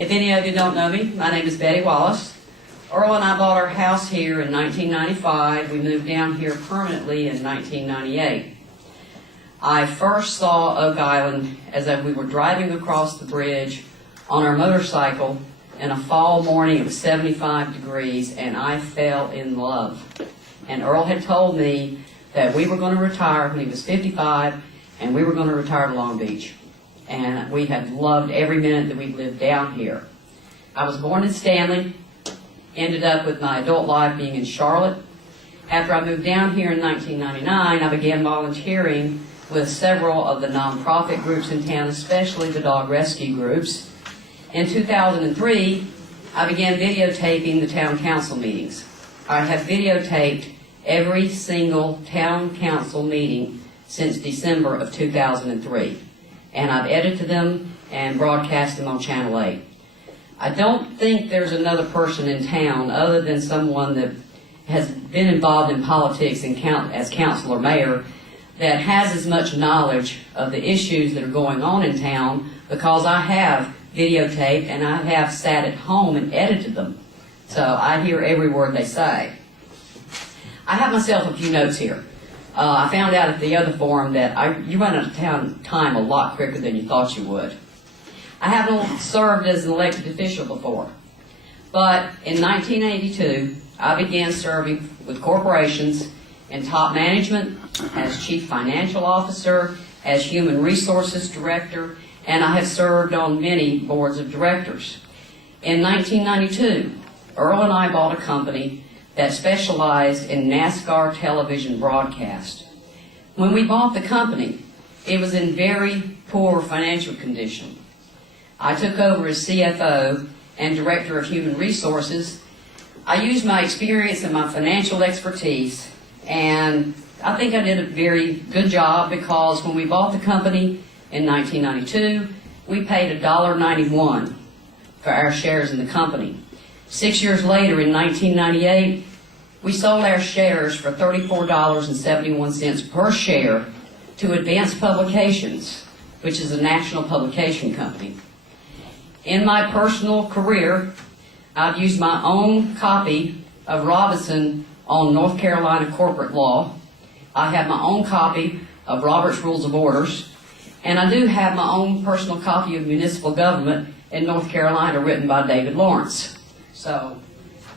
If any of you don't know me, my name is Betty Wallace. Earl and I bought our house here in 1995. We moved down here permanently in 1998. I first saw Oak Island as we were driving across the bridge on our motorcycle in a fall morning. It was 75 degrees, and I fell in love. And Earl had told me that we were going to retire when he was 55, and we were going to retire to Long Beach. And we had loved every minute that we lived down here. I was born in Stanley, ended up with my adult life being in Charlotte. After I moved down here in 1999, I began volunteering with several of the nonprofit groups in town, especially the dog rescue groups. In 2003, I began videotaping the town council meetings. I have videotaped every single town council meeting since December of 2003. And I've edited them and broadcast them on Channel 8. I don't think there's another person in town other than someone that has been involved in politics and as council or mayor that has as much knowledge of the issues that are going on in town, because I have videotaped and I have sat at home and edited them. So I hear every word they say. I have myself a few notes here. I found out at the other forum that you run out of time a lot quicker than you thought you would. I haven't served as an elected official before, but in 1982, I began serving with corporations in top management, as chief financial officer, as human resources director, and I have served on many boards of directors. In 1992, Earl and I bought a company that specialized in NASCAR television broadcast. When we bought the company, it was in very poor financial condition. I took over as CFO and Director of Human Resources. I used my experience and my financial expertise, and I think I did a very good job, because when we bought the company in 1992, we paid $1.91 for our shares in the company. 6 years later, in 1998, we sold our shares for $34.71 per share to Advanced Publications, which is a national publication company. In my personal career, I've used my own copy of Robinson on North Carolina corporate law. I have my own copy of Robert's Rules of Orders, and I do have my own personal copy of Municipal Government in North Carolina written by David Lawrence. So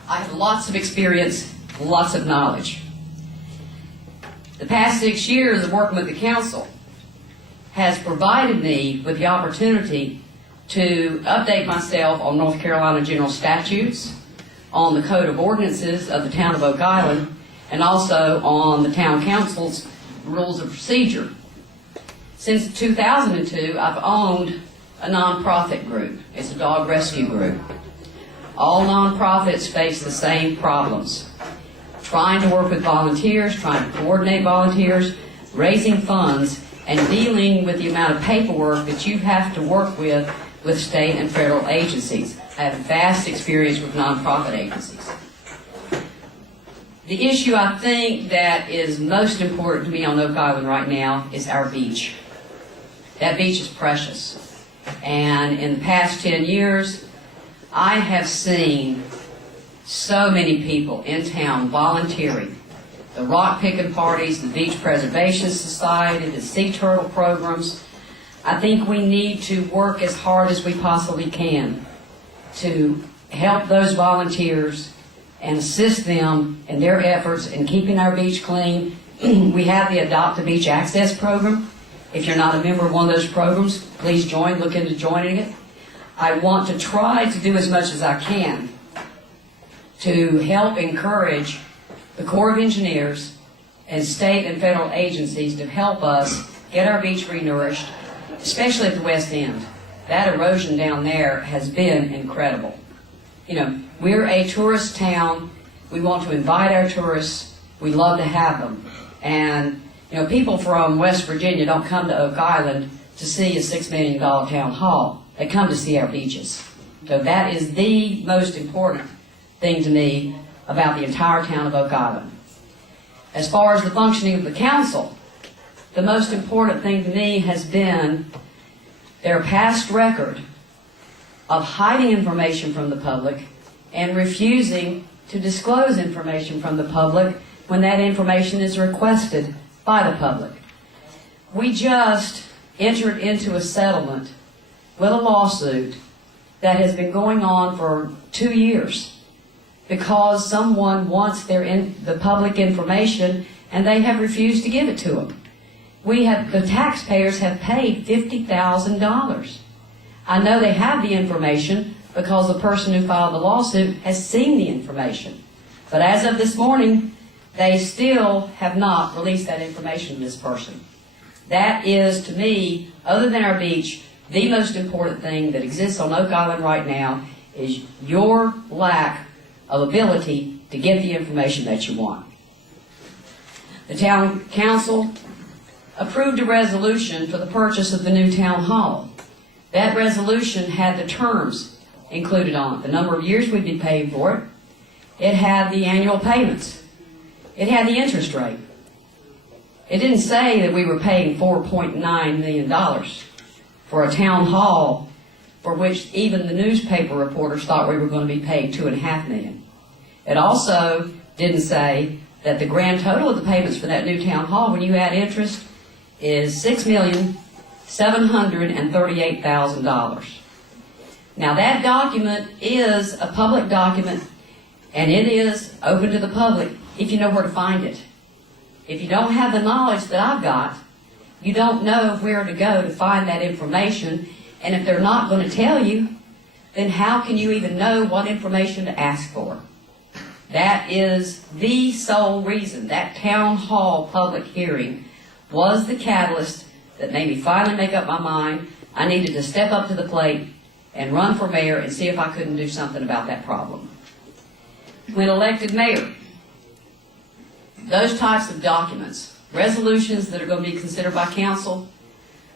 I have lots of experience, lots of knowledge. The past 6 years of working with the council has provided me with the opportunity to update myself on North Carolina general statutes, on the Code of Ordinances of the town of Oak Island, and also on the town council's rules of procedure. Since 2002, I've owned a nonprofit group. It's a dog rescue group. All nonprofits face the same problems: trying to work with volunteers, trying to coordinate volunteers, raising funds, and dealing with the amount of paperwork that you have to work with state and federal agencies. I have vast experience with nonprofit agencies. The issue I think that is most important to me on Oak Island right now is our beach. That beach is precious. And in the past 10 years, I have seen so many people in town volunteering. The rock picking parties, the Beach Preservation Society, the sea turtle programs. I think we need to work as hard as we possibly can to help those volunteers and assist them in their efforts in keeping our beach clean. We have the Adopt a Beach Access program. If you're not a member of one of those programs, please join, look into joining it. I want to try to do as much as I can to help encourage the Corps of Engineers and state and federal agencies to help us get our beach renourished, especially at the West End. That erosion down there has been incredible. You know, we're a tourist town. We want to invite our tourists. We love to have them. And, you know, people from West Virginia don't come to Oak Island to see a $6 million town hall. They come to see our beaches. So that is the most important thing to me about the entire town of Oak Island. As far as the functioning of the council, the most important thing to me has been their past record of hiding information from the public and refusing to disclose information from the public when that information is requested by the public. We just entered into a settlement with a lawsuit that has been going on for 2 years because someone wants the public information and they have refused to give it to them. The taxpayers have paid $50,000. I know they have the information because the person who filed the lawsuit has seen the information. But as of this morning, they still have not released that information to this person. That is, to me, other than our beach, the most important thing that exists on Oak Island right now is your lack of ability to get the information that you want. The town council approved a resolution for the purchase of the new town hall. That resolution had the terms included on it, the number of years we'd be paying for it. It had the annual payments. It had the interest rate. It didn't say that we were paying $4.9 million for a town hall for which even the newspaper reporters thought we were going to be paying $2.5 million. It also didn't say that the grand total of the payments for that new town hall, when you add interest, is $6,738,000. Now that document is a public document, and it is open to the public if you know where to find it. If you don't have the knowledge that I've got, you don't know where to go to find that information, and if they're not going to tell you, then how can you even know what information to ask for? That is the sole reason. That town hall public hearing was the catalyst that made me finally make up my mind I needed to step up to the plate and run for mayor and see if I couldn't do something about that problem. When elected mayor, those types of documents, resolutions that are going to be considered by council,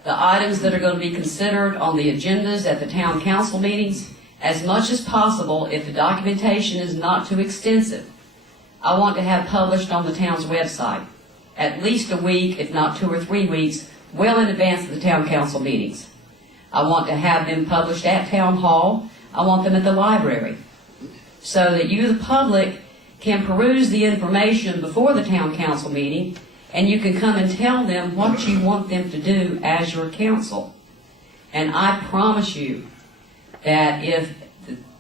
the items that are going to be considered on the agendas at the town council meetings, as much as possible, if the documentation is not too extensive, I want to have published on the town's website at least a week, if not 2 or 3 weeks, well in advance of the town council meetings. I want to have them published at town hall. I want them at the library so that you, the public, can peruse the information before the town council meeting, and you can come and tell them what you want them to do as your council. And I promise you that if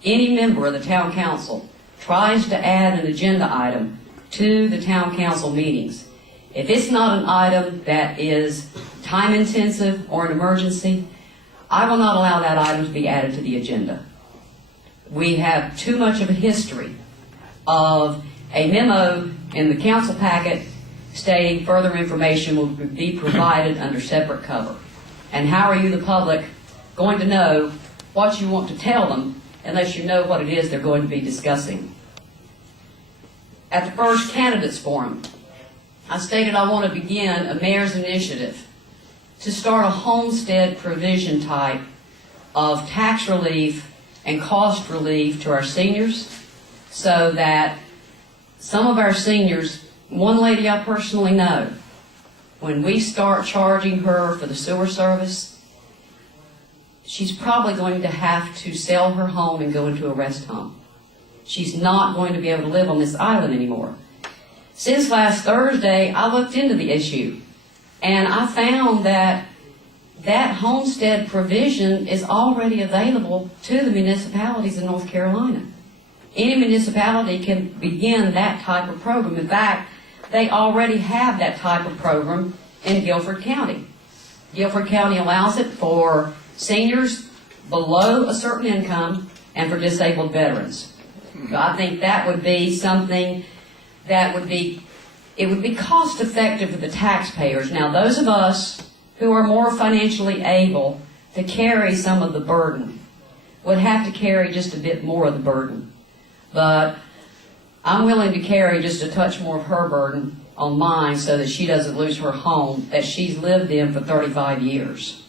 any member of the town council tries to add an agenda item to the town council meetings, if it's not an item that is time intensive or an emergency, I will not allow that item to be added to the agenda. We have too much of a history of a memo in the council packet stating further information will be provided under separate cover. And how are you, the public, going to know what you want to tell them unless you know what it is they're going to be discussing? At the first candidates forum, I stated I want to begin a mayor's initiative to start a homestead provision type of tax relief and cost relief to our seniors, so that some of our seniors, one lady I personally know, when we start charging her for the sewer service, she's probably going to have to sell her home and go into a rest home. She's not going to be able to live on this island anymore. Since last Thursday, I looked into the issue, and I found that that homestead provision is already available to the municipalities in North Carolina. Any municipality can begin that type of program. In fact, they already have that type of program in Guilford County. Guilford County allows it for seniors below a certain income and for disabled veterans. So I think that would be something that would be cost effective for the taxpayers. Now, those of us who are more financially able to carry some of the burden would have to carry just a bit more of the burden. But I'm willing to carry just a touch more of her burden on mine so that she doesn't lose her home that she's lived in for 35 years.